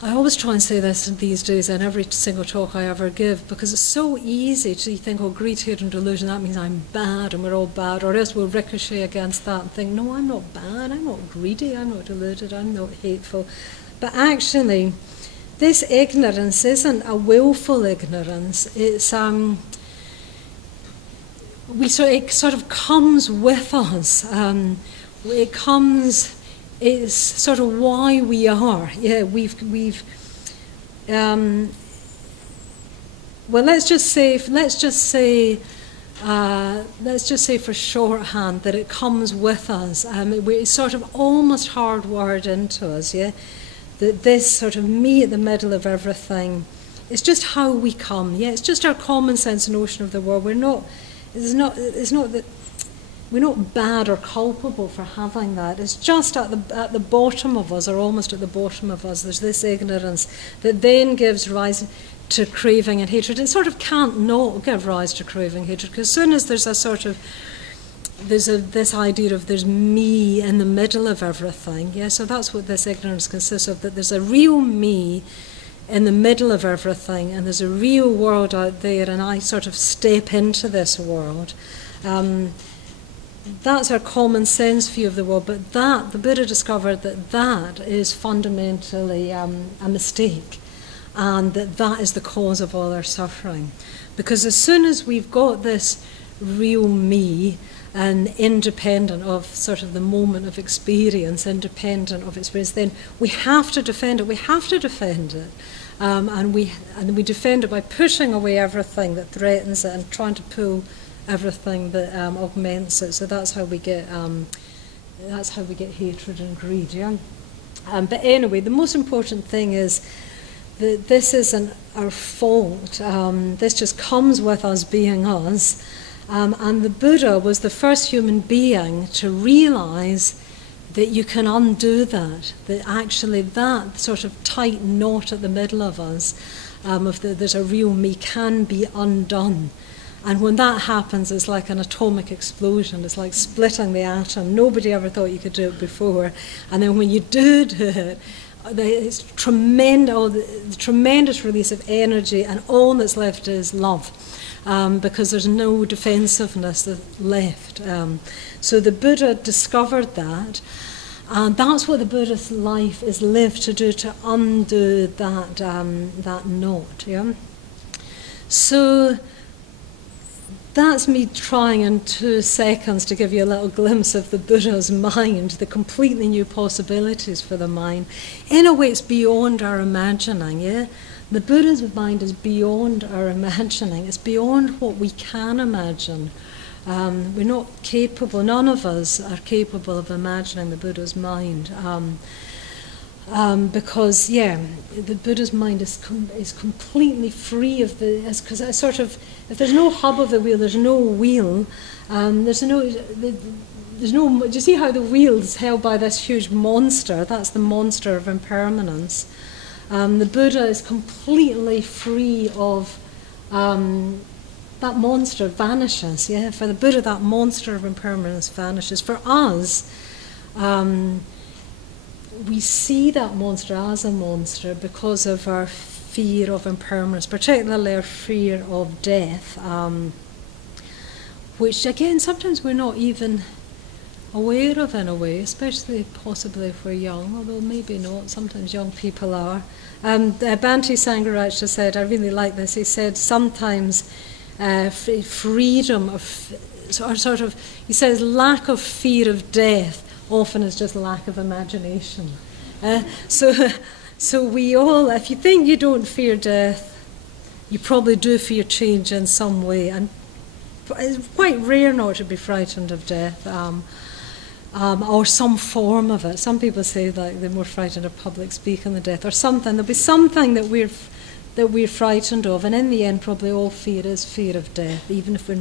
I always try and say this these days in every single talk I ever give, because it's so easy to think, oh, greed, hatred, and delusion, that means I'm bad and we're all bad, or else we'll ricochet against that and think, no, I'm not bad, I'm not greedy, I'm not deluded, I'm not hateful. But actually, this ignorance isn't a willful ignorance. It's it sort of comes with us. It's sort of why we are. Yeah, well, let's just say for shorthand that it comes with us. It's sort of almost hardwired into us. Yeah. That this sort of me at the middle of everything is just how we come. Yeah, it's just our common sense notion of the world. It's not that we're not bad or culpable for having that. It's just at the bottom of us, or almost at the bottom of us, there's this ignorance that then gives rise to craving and hatred. It sort of can't not give rise to craving and hatred, because as soon as there's a sort of this idea of there's me in the middle of everything, yeah, so that's what this ignorance consists of, that there's a real me in the middle of everything, and there's a real world out there, and I sort of step into this world. That's our common sense view of the world, but the Buddha discovered that is fundamentally a mistake, and that is the cause of all our suffering. Because as soon as we've got this real me, and independent of sort of the moment of experience, independent of experience, then we have to defend it. We have to defend it. And we defend it by pushing away everything that threatens it and trying to pull everything that augments it. So that's how we get hatred and greed. Yeah. But anyway, the most important thing is that this isn't our fault. This just comes with us being us. And the Buddha was the first human being to realize that you can undo that actually that sort of tight knot at the middle of us, there's a real me, can be undone. And when that happens, it's like an atomic explosion. It's like splitting the atom. Nobody ever thought you could do it before. And then when you do it, it's tremendous, the tremendous release of energy, and all that's left is love. Because there's no defensiveness left. So the Buddha discovered that, and that's what the Buddhist life is lived to do, to undo that knot. Yeah? So that's me trying in 2 seconds to give you a little glimpse of the Buddha's mind, the completely new possibilities for the mind. In a way, it's beyond our imagining, yeah? The Buddha's mind is beyond our imagining. It's beyond what we can imagine. We're not capable, none of us are capable of imagining the Buddha's mind. Because, yeah, the Buddha's mind is completely free of because it's sort of, if there's no hub of the wheel, there's no wheel. There's no, do you see how the wheel is held by this huge monster? That's the monster of impermanence. The Buddha is completely free of that monster vanishes. Yeah, for the Buddha, that monster of impermanence vanishes. For us, we see that monster as a monster because of our fear of impermanence, particularly our fear of death, which again sometimes we're not even aware of in a way, especially possibly if we're young, although maybe not, sometimes young people are. Bhante Sangharaj said, I really like this, he said sometimes freedom of, or sort of, he says lack of fear of death often is just lack of imagination. So we all, if you think you don't fear death, you probably do fear change in some way, and it's quite rare not to be frightened of death. Or some form of it. Some people say that they're more frightened of public speaking than death, or something. There'll be something that we're frightened of, and in the end, probably all fear is fear of death, even if we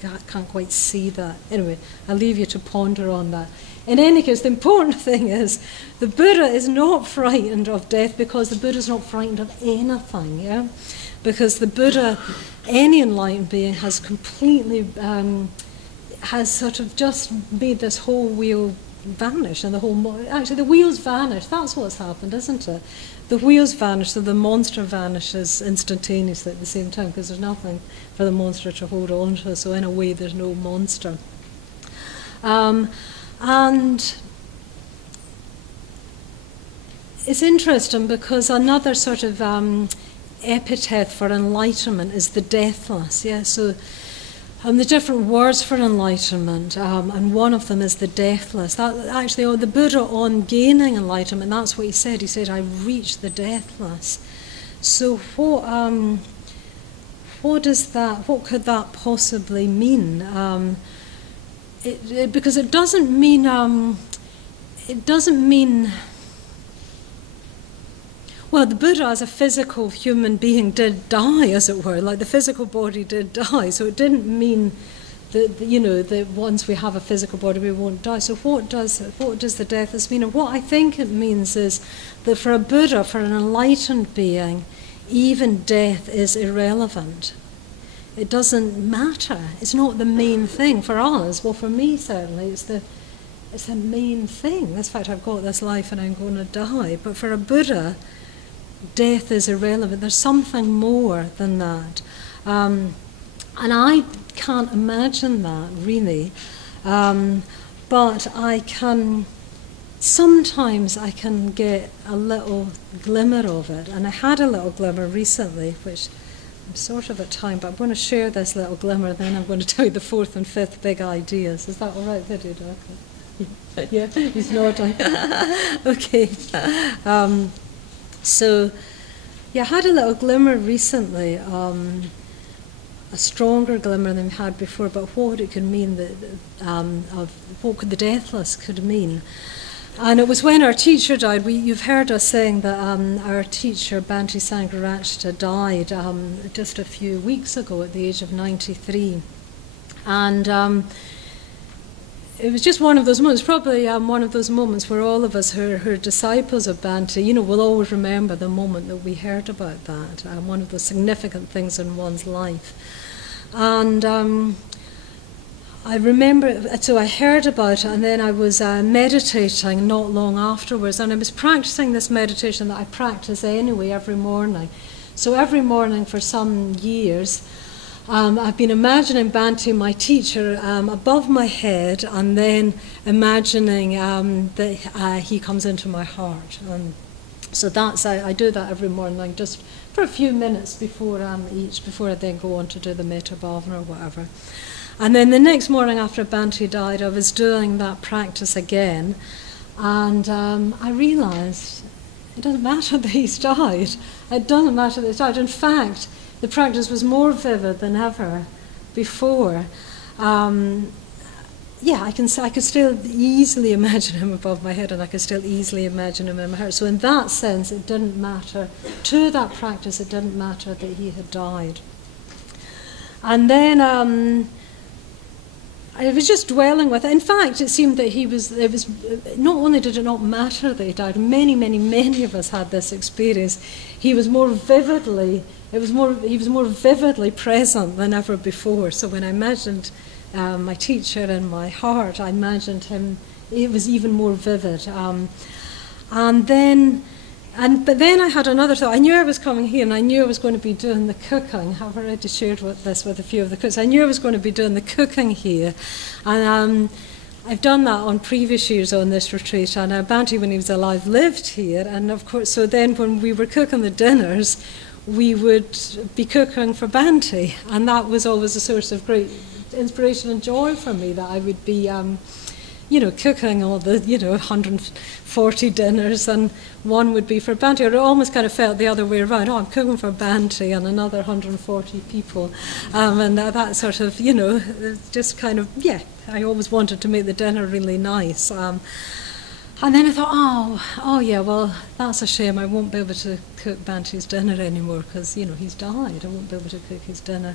can't quite see that. Anyway, I'll leave you to ponder on that. In any case, the important thing is the Buddha is not frightened of death because the Buddha is not frightened of anything. Yeah, because the Buddha, any enlightened being, has completely has sort of just made this whole wheel vanish, and actually the wheels vanish. That's what's happened, isn't it? The wheels vanish, so the monster vanishes instantaneously at the same time, because there's nothing for the monster to hold on to. So in a way, there's no monster. And it's interesting because another sort of epithet for enlightenment is the deathless. Yeah, so. The different words for enlightenment, and one of them is the deathless. That actually, the Buddha, on gaining enlightenment, that's what he said. He said, "I reached the deathless." So, what does that? What could that possibly mean? Because it doesn't mean. It doesn't mean. Well, the Buddha as a physical human being did die, as it were, like the physical body did die, so it didn't mean that, that once we have a physical body we won't die. So what does the deathless mean? And what I think it means is that for a Buddha, for an enlightened being, even death is irrelevant. It doesn't matter. It's not the main thing for us. Well, for me, certainly, it's the main thing. In fact, I've got this life and I'm going to die. But for a Buddha, death is irrelevant. There's something more than that. And I can't imagine that, really. But sometimes I can get a little glimmer of it. And I had a little glimmer recently, which I'm sort of at time, but I'm going to share this little glimmer, then I'm going to tell you the fourth and fifth big ideas. Is that all right, Video Doc? Yeah, he's nodding. Okay. So, yeah, I had a little glimmer recently, a stronger glimmer than we had before, but what it could mean, of what the deathless could mean. And it was when our teacher died. You've heard us saying that our teacher, Bhante Sangharakshita, died just a few weeks ago at the age of 93. And it was just one of those moments, probably one of those moments where all of us who are disciples of Bhante, will always remember the moment that we heard about that, one of the significant things in one's life. And I remember, so I heard about it, and then I was meditating not long afterwards, and I was practicing this meditation that I practice anyway every morning. So every morning for some years, I've been imagining Bhante, my teacher, above my head, and then imagining that he comes into my heart. So I do that every morning, just for a few minutes before I then go on to do the Metta Bhavana or whatever. And then the next morning after Bhante died, I was doing that practice again, and I realised it doesn't matter that he's died. It doesn't matter that he's died. In fact, the practice was more vivid than ever before. I could still easily imagine him above my head, and I could still easily imagine him in my heart. So in that sense, it didn't matter. To that practice, it didn't matter that he had died. And then I was just dwelling with it. In fact, it seemed that it was not only did it not matter that he died, many of us had this experience. He was more vividly present than ever before. So when I imagined my teacher in my heart, I imagined him, it was even more vivid. But then I had another thought. I knew I was coming here, and I knew I was going to be doing the cooking. I've already shared this with a few of the cooks. I knew I was going to be doing the cooking here, and I've done that on previous years on this retreat. And Bhante, when he was alive, lived here, and of course, so then when we were cooking the dinners, we would be cooking for Bhante, and that was always a source of great inspiration and joy for me, that I would be cooking all the 140 dinners, and one would be for Bhante. Or it almost kind of felt the other way around. I'm cooking for Bhante and another 140 people, and that sort of just kind of I always wanted to make the dinner really nice. And then I thought, oh yeah, well, that's a shame. I won't be able to cook Bhante's dinner anymore because he's died. I won't be able to cook his dinner.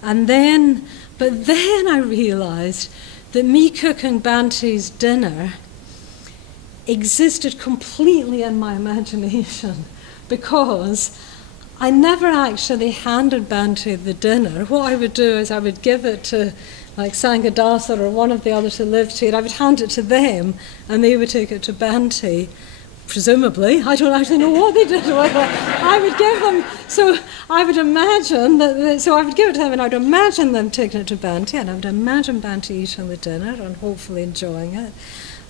But then I realised that me cooking Bhante's dinner existed completely in my imagination, because I never actually handed Bhante the dinner. What I would do is I would give it to like Sanghadasa or one of the others who lived here. I would hand it to them, and they would take it to Bhante, presumably. I don't actually know what they did with it. I would give them, so I would imagine so I would give it to them, and I would imagine them taking it to Bhante, and I would imagine Bhante eating the dinner and hopefully enjoying it.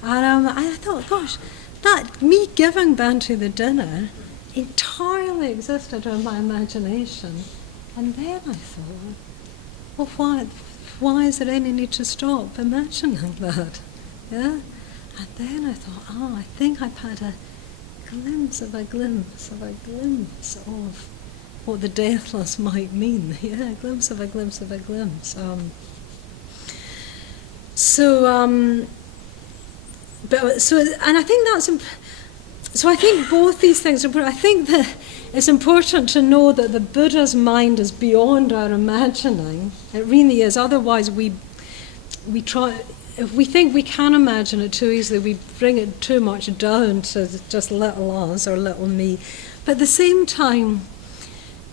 And I thought, gosh, that me giving Bhante the dinner entirely existed in my imagination. And then I thought, well, why is there any need to stop imagining that? Yeah? And then I thought, I think I've had a glimpse of what the deathless might mean. Yeah, a glimpse of a glimpse. And I think so I think both these things are important. I think that it's important to know that the Buddha's mind is beyond our imagining. It really is. Otherwise, we try. If we think we can imagine it too easily, we bring it too much down to just little us or little me. But at the same time,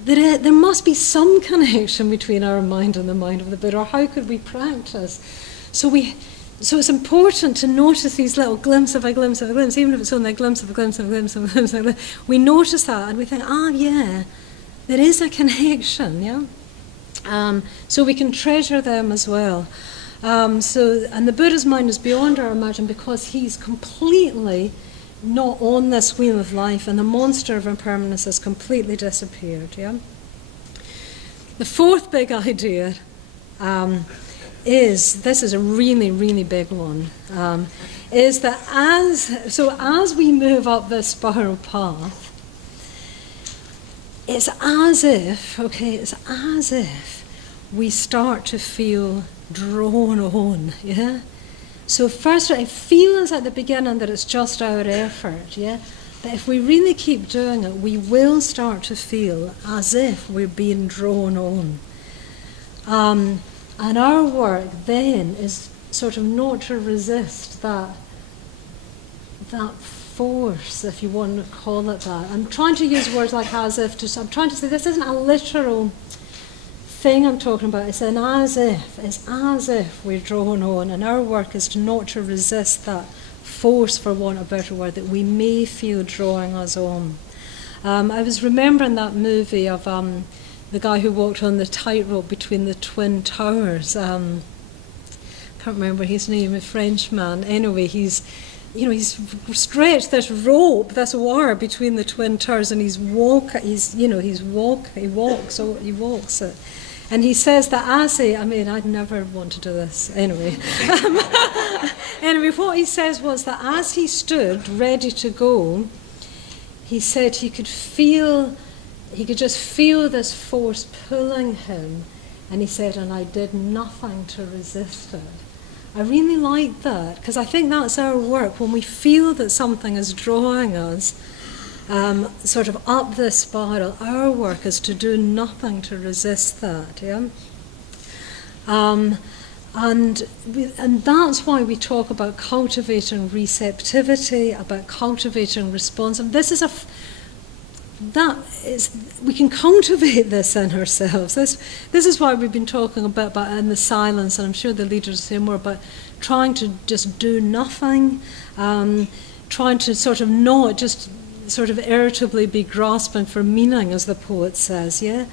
there must be some connection between our mind and the mind of the Buddha, or how could we practice? So it's important to notice these little glimpse of a glimpse of a glimpse, even if it's only a glimpse of a glimpse of a glimpse of a glimpse of a glimpse. We notice that and we think, yeah, there is a connection, yeah? So we can treasure them as well. And the Buddha's mind is beyond our imagining because he's completely not on this wheel of life, and the monster of impermanence has completely disappeared, yeah? The fourth big idea this is a really, really big one, is that as we move up this spiral path, it's as if we start to feel drawn on, yeah? So first, it feels at the beginning that it's just our effort, yeah? But if we really keep doing it, we will start to feel as if we're being drawn on. And our work then is sort of not to resist that force, if you want to call it that. I'm trying to use words like as if I'm trying to say this isn't a literal thing I'm talking about. It's an as if. It's as if we're drawn on, and our work is not to resist that force, for want of a better word, that we may feel drawing us on. I was remembering that movie of the guy who walked on the tightrope between the Twin Towers. Can't remember his name, a Frenchman. Anyway, he's stretched this rope, this wire between the Twin Towers, and he walks it. And he says that I'd never want to do this anyway. Anyway, what he says was that as he stood ready to go, he said he could just feel this force pulling him, and he said, and I did nothing to resist it. I really like that, because I think that's our work. When we feel that something is drawing us sort of up this spiral, our work is to do nothing to resist that, yeah? And that's why we talk about cultivating receptivity, about cultivating response. And we can cultivate this in ourselves. This is why we've been talking about in the silence, and I'm sure the leaders say more about trying to just do nothing, trying to sort of not just sort of irritably be grasping for meaning, as the poet says, yeah?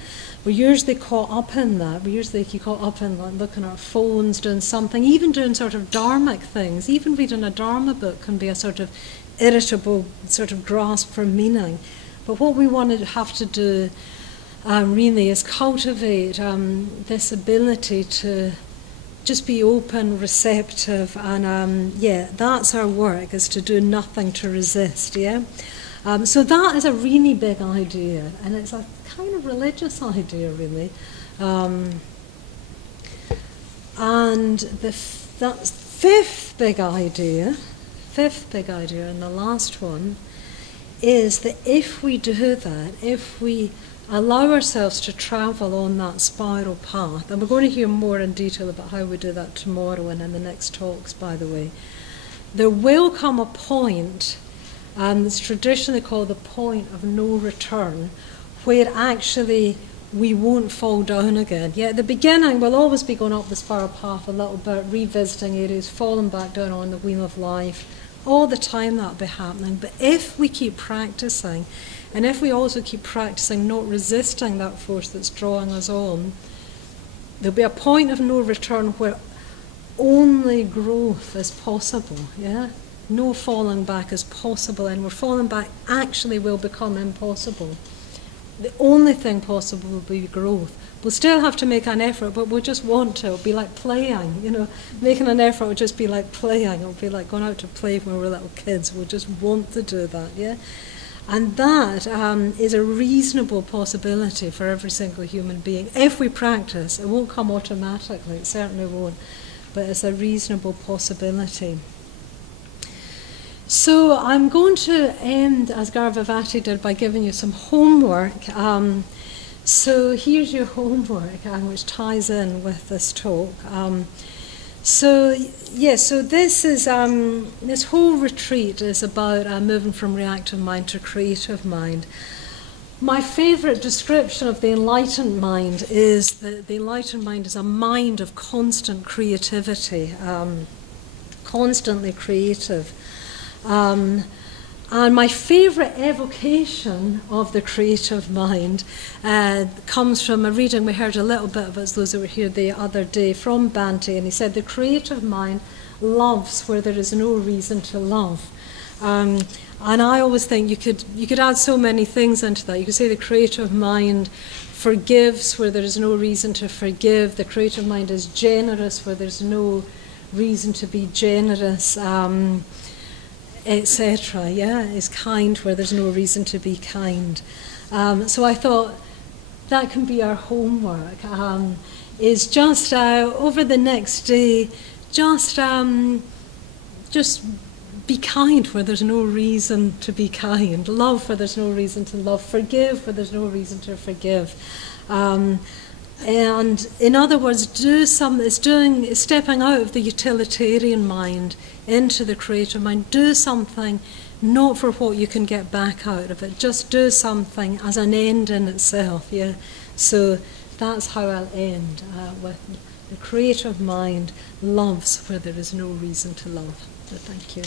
We're usually caught up in that. We're usually caught up in like looking at our phones, doing something, even doing sort of dharmic things. Even reading a dharma book can be a sort of irritable sort of grasp for meaning. But what we want to have to do really is cultivate this ability to just be open, receptive, and that's our work, is to do nothing to resist, yeah? So that is a really big idea, and it's a kind of religious idea, really. And that fifth big idea, and the last one, is that if we do that, if we allow ourselves to travel on that spiral path, and we're going to hear more in detail about how we do that tomorrow and in the next talks, by the way, there will come a point, and it's traditionally called the point of no return, where actually we won't fall down again. Yeah, at the beginning we'll always be going up the spiral path a little bit, revisiting areas, falling back down on the wheel of life. All the time that'll be happening. But if we keep practicing, and if we also keep practicing not resisting that force that's drawing us on, there'll be a point of no return where only growth is possible, yeah? No falling back is possible, and where falling back actually will become impossible. The only thing possible will be growth. We'll still have to make an effort, but we'll just want to. It'll be like playing, you know. Making an effort will just be like playing. It'll be like going out to play when we're little kids. We'll just want to do that, yeah? And that is a reasonable possibility for every single human being. If we practice, it won't come automatically. It certainly won't. But it's a reasonable possibility. So I'm going to end, as Garbhavati did, by giving you some homework. So here's your homework, which ties in with this talk. So this is this whole retreat is about moving from reactive mind to creative mind. My favourite description of the enlightened mind is that the enlightened mind is a mind of constant creativity, constantly creative. And my favourite evocation of the creative mind comes from a reading we heard a little bit of, as those that were here the other day, from Bhante, and he said, the creative mind loves where there is no reason to love. And I always think you could add so many things into that. You could say the creative mind forgives where there is no reason to forgive. The creative mind is generous where there's no reason to be generous, etc. Yeah, is kind where there's no reason to be kind. So I thought that can be our homework. Is just over the next day, just be kind where there's no reason to be kind. Love where there's no reason to love. Forgive where there's no reason to forgive. And in other words, it's stepping out of the utilitarian mind into the creative mind. Do something not for what you can get back out of it. Just do something as an end in itself. Yeah. So that's how I'll end with the creative mind loves where there is no reason to love. So thank you.